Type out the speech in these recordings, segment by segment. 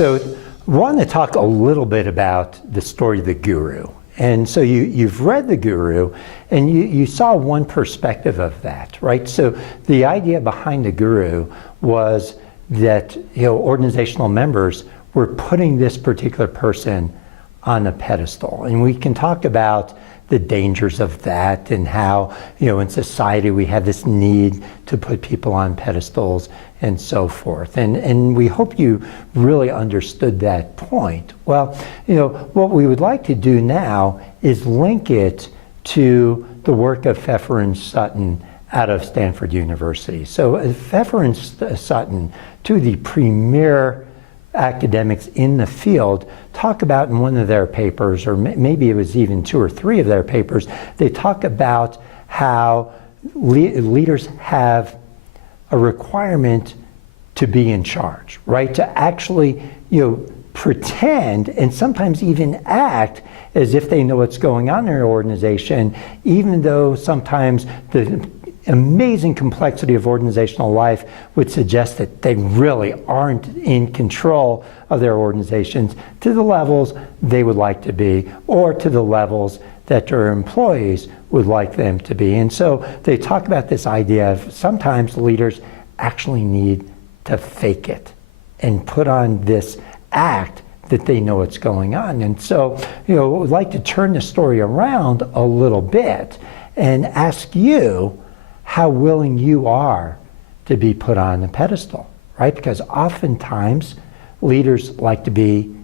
So I want to talk a little bit about the story of the guru. And so you've read The Guru, and you saw one perspective of that, right? So the idea behind The Guru was that organizational members were putting this particular person on a pedestal. And we can talk about the dangers of that and how, in society we have this need to put people on pedestals and so forth. And we hope you really understood that point. Well, what we would like to do now is link it to the work of Pfeffer and Sutton out of Stanford University. So Pfeffer and Sutton, two of the premier academics in the field, talk about in one of their papers, or maybe it was even 2 or 3 of their papers, they talk about how leaders have a requirement to be in charge, right? To actually, pretend and sometimes even act as if they know what's going on in their organization, even though sometimes the amazing complexity of organizational life would suggest that they really aren't in control of their organizations to the levels they would like to be, or to the levels that their employees would like them to be. And so they talk about this idea of sometimes leaders actually need to fake it and put on this act that they know what's going on. And so, we'd like to turn the story around a little bit and ask you how willing you are to be put on a pedestal, right? Because oftentimes leaders like to be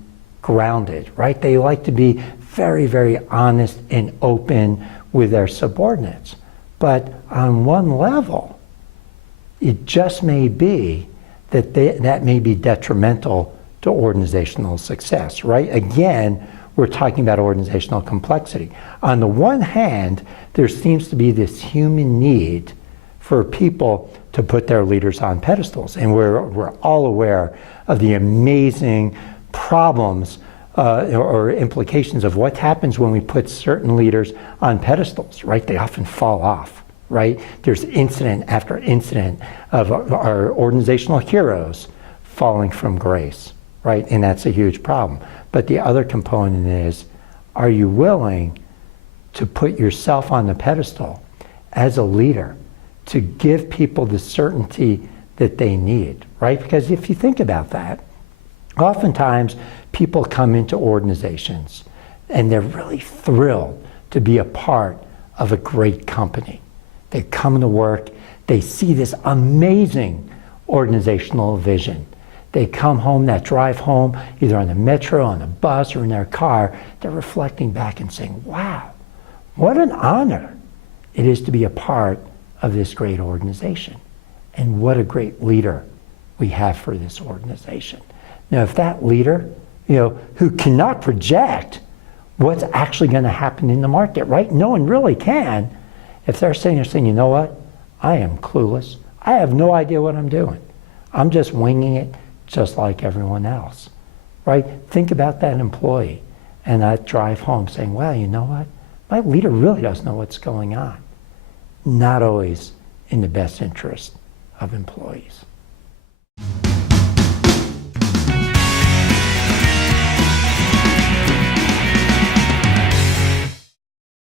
grounded, right? They like to be very, very honest and open with their subordinates. But on one level, it just may be that that may be detrimental to organizational success, right? Again, we're talking about organizational complexity. On the one hand, there seems to be this human need for people to put their leaders on pedestals. And we're all aware of the amazing problems or implications of what happens when we put certain leaders on pedestals, right? They often fall off, right? There's incident after incident of our organizational heroes falling from grace, right? And that's a huge problem. But the other component is, are you willing to put yourself on the pedestal as a leader to give people the certainty that they need, right? Because if you think about that, oftentimes people come into organizations and they're really thrilled to be a part of a great company. They come to work, they see this amazing organizational vision. They come home, that drive home, either on the metro, on the bus, or in their car, they're reflecting back and saying, wow, what an honor it is to be a part of this great organization. And what a great leader we have for this organization. Now, if that leader, who cannot project what's actually going to happen in the market, right? No one really can. If they're sitting there saying, you know what? I am clueless. I have no idea what I'm doing. I'm just winging it just like everyone else, right? Think about that employee and that drive home saying, well, you know what? My leader really doesn't know what's going on. Not always in the best interest of employees.